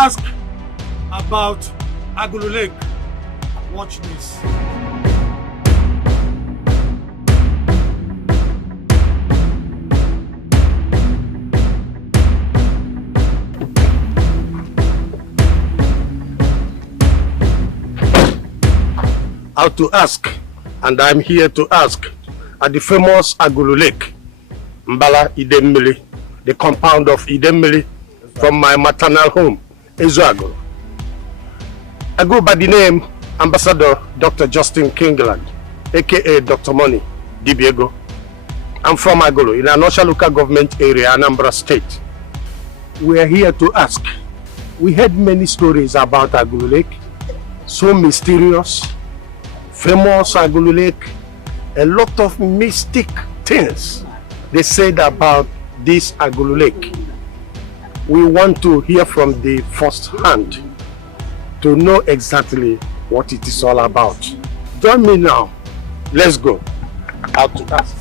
ask about Agulu Lake. Watch this. Out2Ask, and I'm here to ask at the famous Agulu Lake, Mbala Idemmili, the compound of Idemmili, from my maternal home, Ezuagulu. I go by the name Ambassador Dr. Justin Kingland, aka Dr. Money, DIBIAEGO. I'm from Agulu, in Anosha local government area, Anambra State. We are here to ask. We heard many stories about Agulu Lake, so mysterious, famous Agulu Lake, a lot of mystic things they said about this Agulu Lake. We want to hear from the first hand to know exactly what it is all about. Join me now. Let's go. Out2Ask.